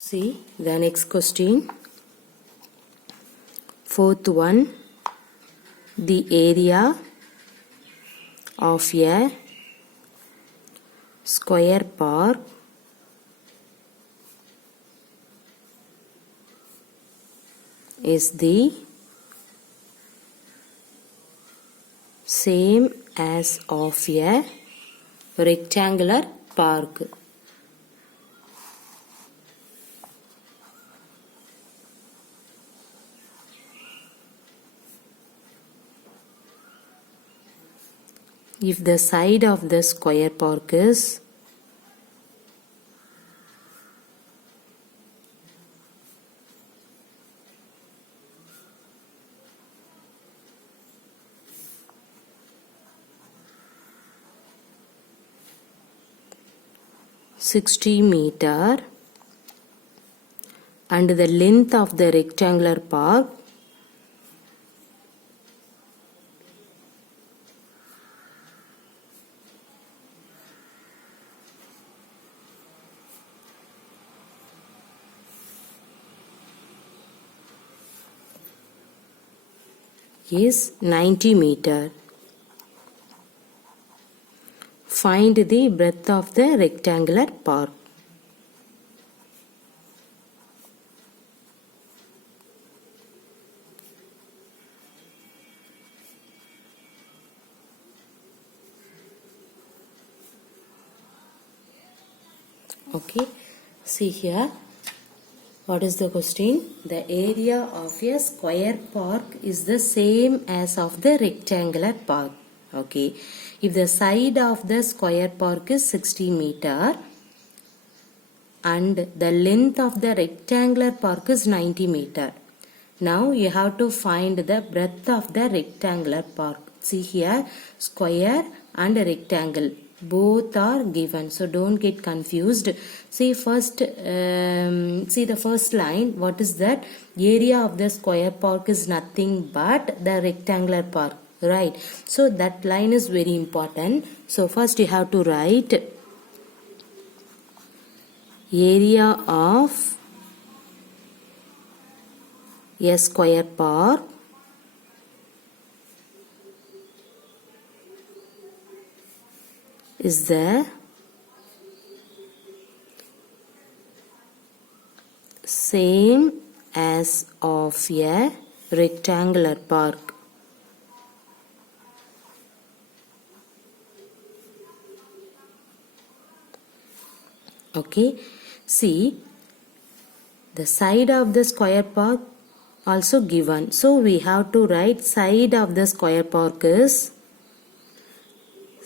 See the next question. Fourth one. The area of a square park is the same as of a rectangular park. If the side of the square park is (60 meters) and the length of the rectangular park is 90 meters. Find the breadth of the rectangular park. Okay, see here. What is the question? The area of a square park is the same as of the rectangular park. Okay. If the side of the square park is 60 meters and the length of the rectangular park is 90 meters. Now you have to find the breadth of the rectangular park. See here, square and rectangle. Both are given, so don't get confused. See first, see the first line. What is that? Area of the square park is nothing but the rectangular park, right? So that line is very important. So first you have to write area of a square park is the same as of a rectangular park. Okay, see the side of the square park also given. So we have to write side of the square park is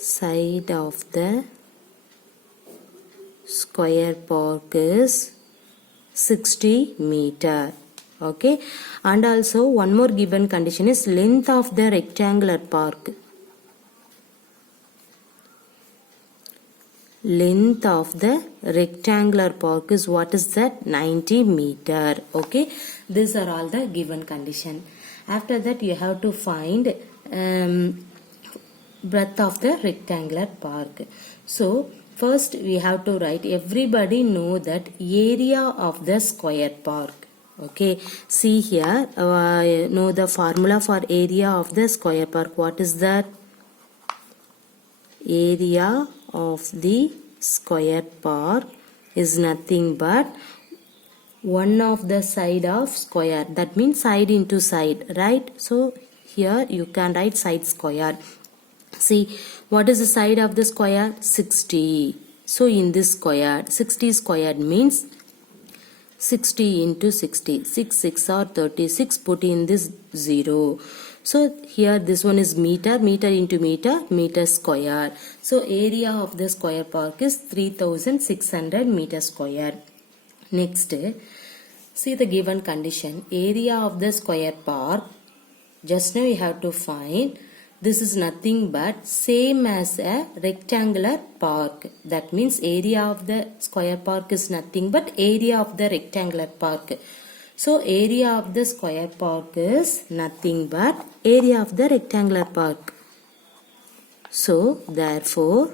side of the square park is 60 meters. Okay, and also one more given condition is length of the rectangular park. Length of the rectangular park is what is that? 90 meters. Okay, these are all the given condition. After that you have to find breadth of the rectangular park. So first we have to write, everybody know that area of the square park. Okay, see here, know the formula for area of the square park. What is that? Area of the square park is nothing but one of the side of square. That means side into side, right? So here you can write side square. See, what is the side of the square? 60. So in this square, 60 squared means 60 into 60. 6 6 are 36. Put in this 0. So here this one is meter. Meter into meter. Meter square. So area of the square park is 3600 meters square. Next, see the given condition. Area of the square park. Just now you have to find. This is nothing but same as a rectangular park. That means area of the square park is nothing but area of the rectangular park. So area of the square park is nothing but area of the rectangular park. So therefore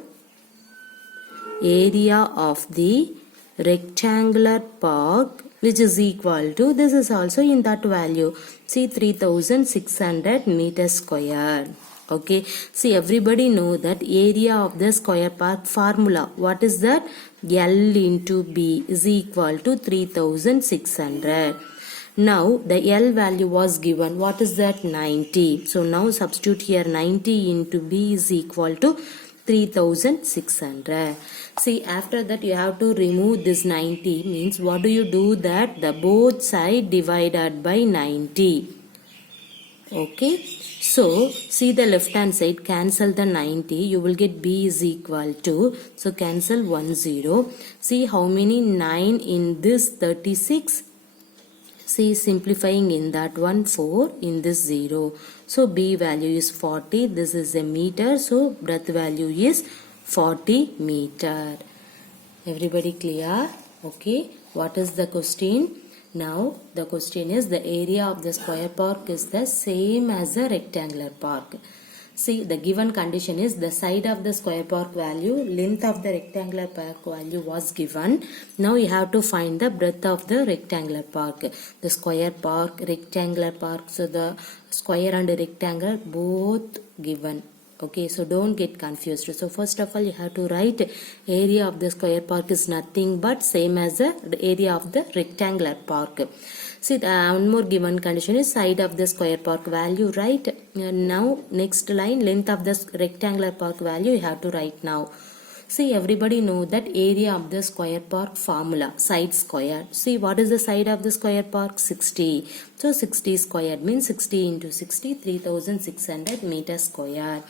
area of the rectangular park which is equal to, this is also in that value, see 3600 meters square. Okay, see everybody know that area of the square park formula. What is that? L into B is equal to 3600. Now the L value was given. What is that? 90. So now substitute here 90 into B is equal to 3600. See, after that you have to remove this 90. Means what do you do? That the both side divided by 90. Okay. So see the left hand side, cancel the 90. You will get B is equal to, so cancel 10. See how many 9 in this 36. See, simplifying in that one 4, in this 0. So B value is 40. This is a meter. So breadth value is 40 meter. Everybody clear? Okay. What is the question? Now the question is, the area of the square park is the same as a rectangular park. See, the given condition is the side of the square park value, length of the rectangular park value was given. Now you have to find the breadth of the rectangular park. The square park, rectangular park, so the square and rectangle both given. Okay, so don't get confused. So first of all you have to write area of the square park is nothing but same as the area of the rectangular park. See, one more given condition is side of the square park value, right? Now next line, length of the rectangular park value you have to write now. See, everybody know that area of the square park formula, side square. See, what is the side of the square park? 60. So 60 squared means 60 into 60, 3600 meters square.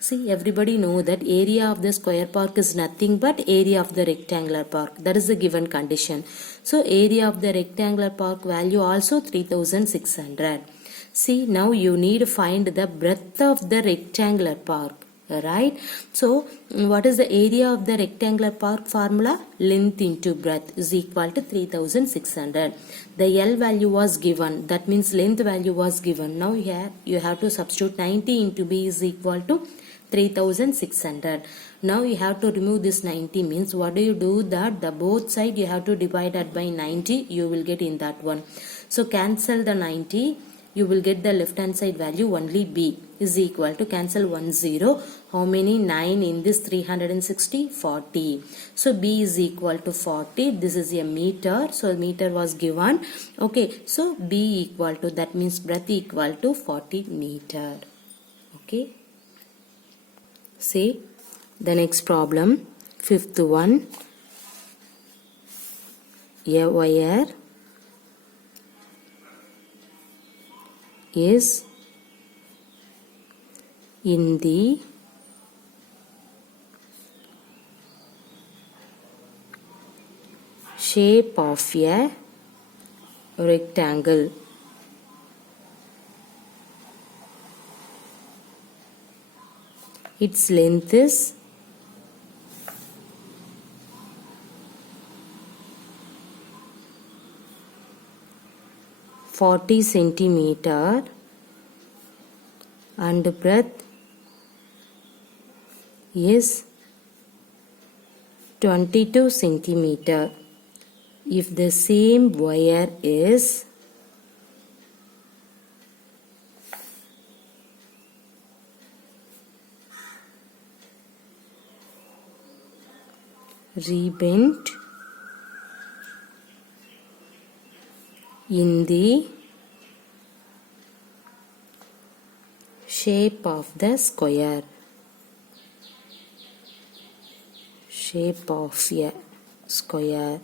See, everybody know that area of the square park is nothing but area of the rectangular park. That is the given condition. So area of the rectangular park value also 3600. See, now you need to find the breadth of the rectangular park. Right? So what is the area of the rectangular park formula? Length into breadth is equal to 3600. The L value was given. That means length value was given. Now here you have to substitute 90 into B is equal to 3600. Now you have to remove this 90, means what do you do? That the both side you have to divide it by 90. You will get in that one. So cancel the 90. You will get the left hand side value only B is equal to, cancel 10. How many 9 in this 360? 40. So B is equal to 40. This is a meter. So meter was given. Okay. So B equal to, that means breadth equal to 40 meter. Okay. See the next problem, fifth one. A wire is in the shape of a rectangle. Its length is 40 centimeter and breadth is 22 centimeter. If the same wire is rebent in the shape of the square, shape of a square,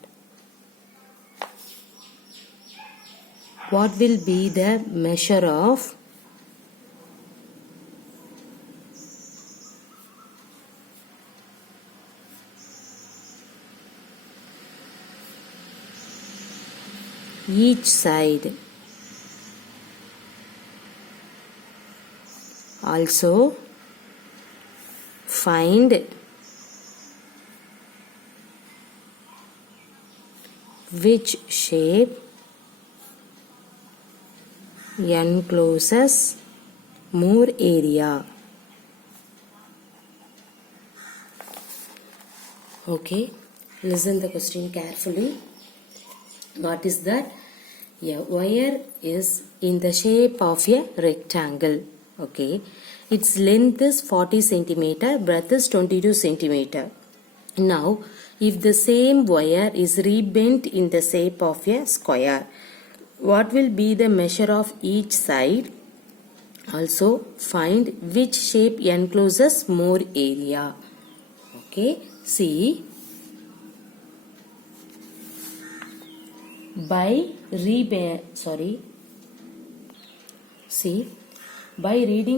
what will be the measure of each side? Also find which shape encloses more area. Okay, Listen the question carefully. What is that? A wire is in the shape of a rectangle. Okay. Its length is 40 centimeter, breadth is 22 centimeter. Now, if the same wire is rebent in the shape of a square, what will be the measure of each side? Also, find which shape encloses more area. Okay, see. By reading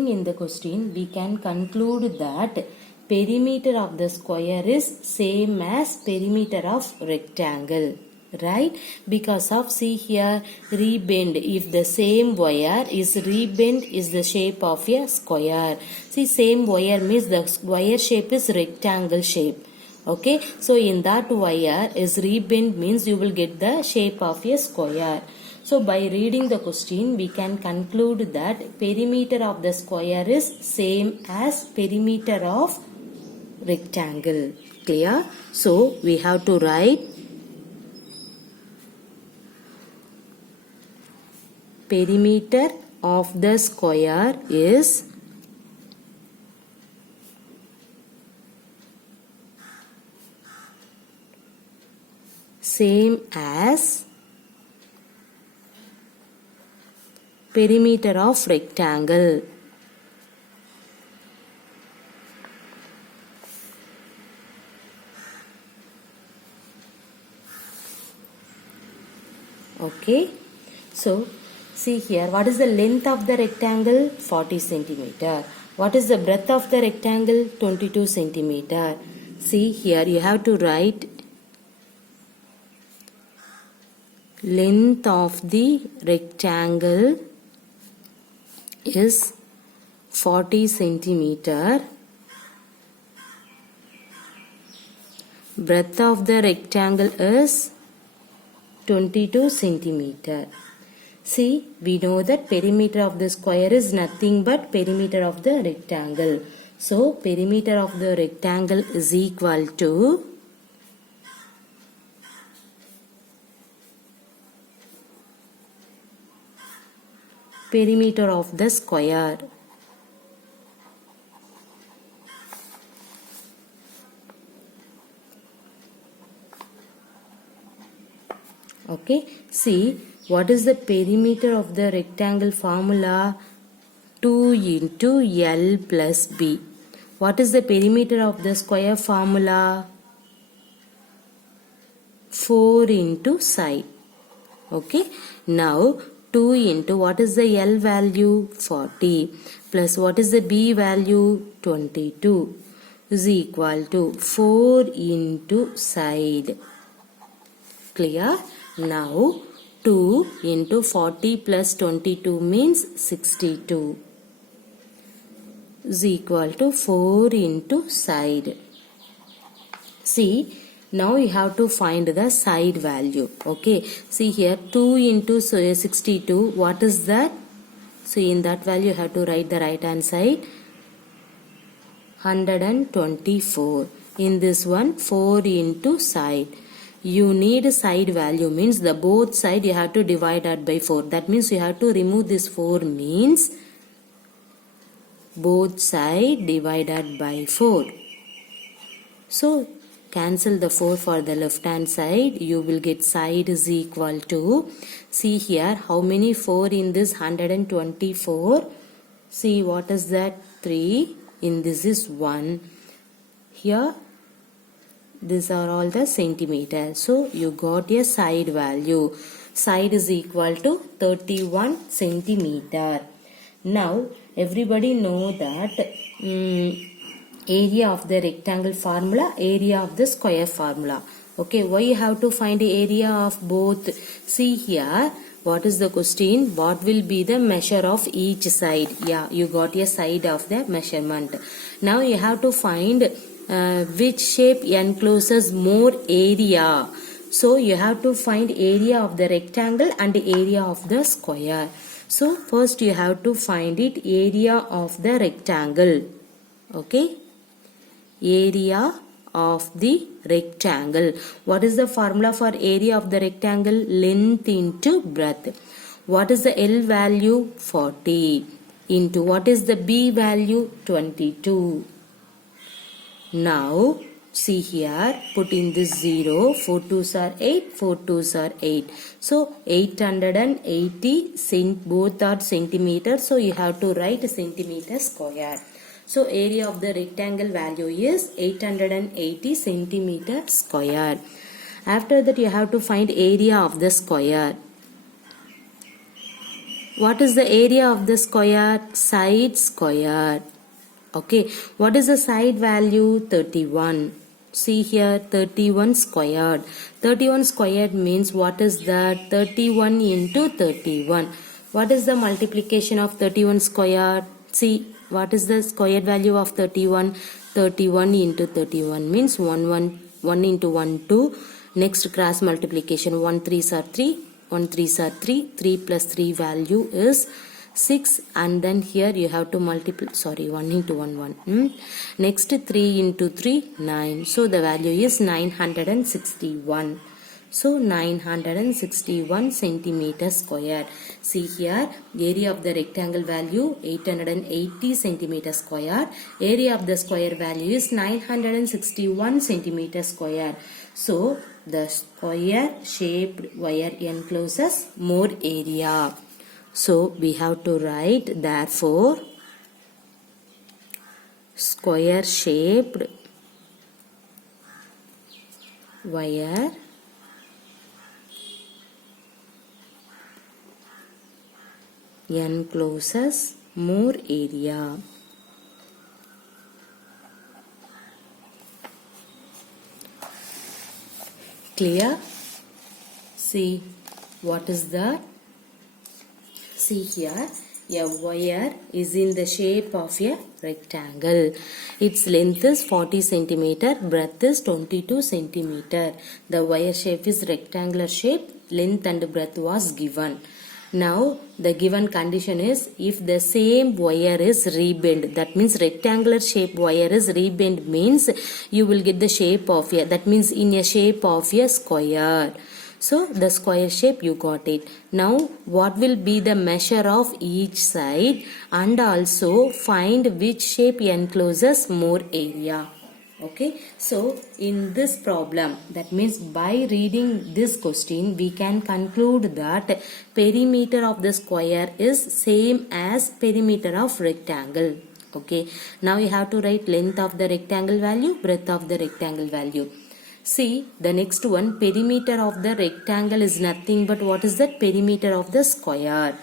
in the question, we can conclude that perimeter of the square is same as perimeter of rectangle, right? Because of, see here, rebend. If the same wire is rebend is the shape of a square. See, same wire means the wire shape is rectangle shape. Okay, so in that wire is rebend means you will get the shape of a square. So by reading the question, we can conclude that perimeter of the square is same as perimeter of rectangle. Clear? So we have to write perimeter of the square is same as perimeter of rectangle. Okay, so see here, what is the length of the rectangle? 40 centimeter. What is the breadth of the rectangle? 22 centimeter. See here, you have to write length of the rectangle is 40 centimeter. Breadth of the rectangle is 22 centimeter. See, we know that perimeter of the square is nothing but perimeter of the rectangle. So, perimeter of the rectangle is equal to perimeter of the square. Okay, see, what is the perimeter of the rectangle formula? 2 into L plus B. What is the perimeter of the square formula? 4 into side. Okay, now 2 into what is the L value? 40 plus what is the B value? 22 is equal to 4 into side. Clear? Now 2 into 40 plus 22 means 62 is equal to 4 into side. See, now you have to find the side value. Okay, see here 2 into 62, what is that? So in that value you have to write the right hand side, 124. In this one 4 into side. You need side value means the both side you have to divide that by 4. That means you have to remove this 4 means both side divided by 4. So cancel the 4 for the left hand side. You will get side is equal to, see here how many 4 in this 124. See what is that? 3. In this is 1. Here these are all the centimeters. So you got a side value. Side is equal to 31 centimeter. Now everybody know that area of the rectangle formula, area of the square formula. Okay, why you have to find the area of both? See here, what is the question? What will be the measure of each side? Yeah, you got a side of the measurement. Now you have to find which shape encloses more area. So you have to find area of the rectangle and area of the square. So first you have to find it area of the rectangle. Okay, area of the rectangle. What is the formula for area of the rectangle? Length into breadth. What is the L value? 40 into what is the B value? 22. Now see here, put in this 0, 4 2s are 8, 4 2s are 8. So 880, both are centimeters, so you have to write centimeter square. So area of the rectangle value is 880 centimeter square. After that you have to find area of the square. What is the area of the square? Side square. Okay, what is the side value? 31. See here, 31 squared. 31 squared means what is that? 31 into 31. What is the multiplication of 31 squared? See, what is the squared value of 31? 31 into 31 means 1 into 1 2. Next cross multiplication, 1 3s are 3, 1 3s are 3, 3 plus 3 value is 6, and then here you have to multiply, 1 into 1 1. Next 3 into 3 9, so the value is 961. So 961 centimeter square. See here, area of the rectangle value 880 centimeter square. Area of the square value is 961 centimeter square. So the square shaped wire encloses more area. So we have to write, therefore square shaped wire encloses more area. Clear? See, what is that? See here, a wire is in the shape of a rectangle. Its length is 40 centimeter, breadth is 22 centimeter. The wire shape is rectangular shape, length and breadth was given. Now the given condition is if the same wire is rebent, that means rectangular shape wire is rebent means you will get the shape of a, that means in a shape of a square. So the square shape you got it. Now what will be the measure of each side and also find which shape encloses more area. Okay, so in this problem, that means by reading this question we can conclude that perimeter of the square is same as perimeter of rectangle. Okay, now you have to write length of the rectangle value, breadth of the rectangle value. See the next one, perimeter of the rectangle is nothing but what is that? Perimeter of the square.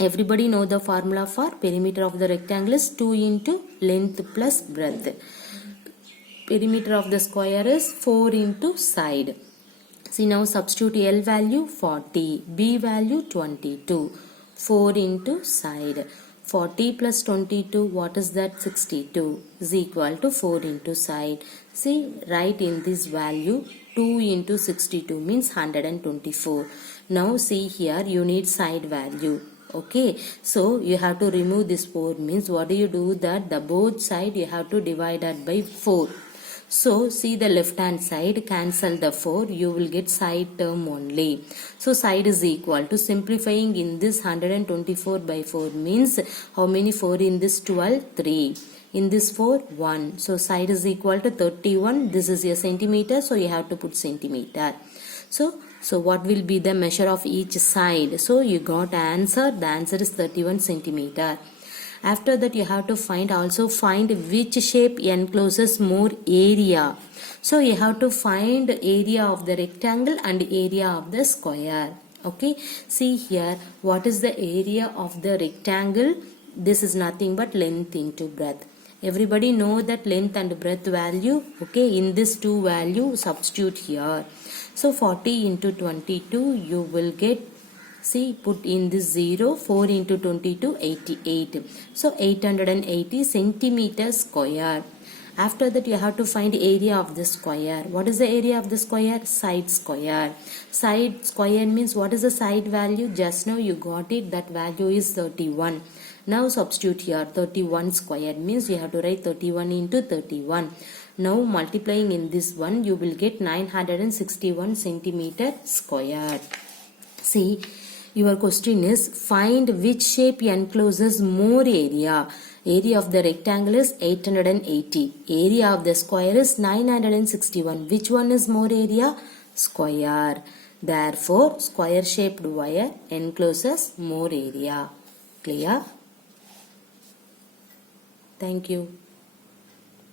Everybody know the formula for perimeter of the rectangle is 2 into length plus breadth. Perimeter of the square is 4 into side. See now substitute L value 40, B value 22, 4 into side. 40 plus 22, what is that? 62 is equal to 4 into side. See, write in this value 2 into 62 means 124. Now see here, you need side value. Okay, so you have to remove this 4 means what do you do? That the both side you have to divide it by 4. So see the left hand side, cancel the 4, you will get side term only. So side is equal to, simplifying in this 124 by 4 means how many 4 in this 12? 3. In this 4, 1. So side is equal to 31. This is a centimeter, so you have to put centimeter. So what will be the measure of each side? So you got answer. The answer is 31 centimeter. After that you have to find which shape encloses more area. So you have to find area of the rectangle and area of the square. Okay, see here, what is the area of the rectangle? This is nothing but length into breadth. Everybody know that length and breadth value. Okay, in this two value substitute here. So 40 into 22 you will get, see, put in this 0, 4 into 22, 88. So 880 centimeter square. After that you have to find area of the square. What is the area of the square? Side square. Side square means what is the side value? Just now you got it, that value is 31. Now substitute here, 31 square means you have to write 31 into 31. Now multiplying in this one, you will get 961 centimeter squared. See, your question is find which shape encloses more area. Area of the rectangle is 880. Area of the square is 961. Which one is more area? Square. Therefore, square shaped wire encloses more area. Clear? Thank you.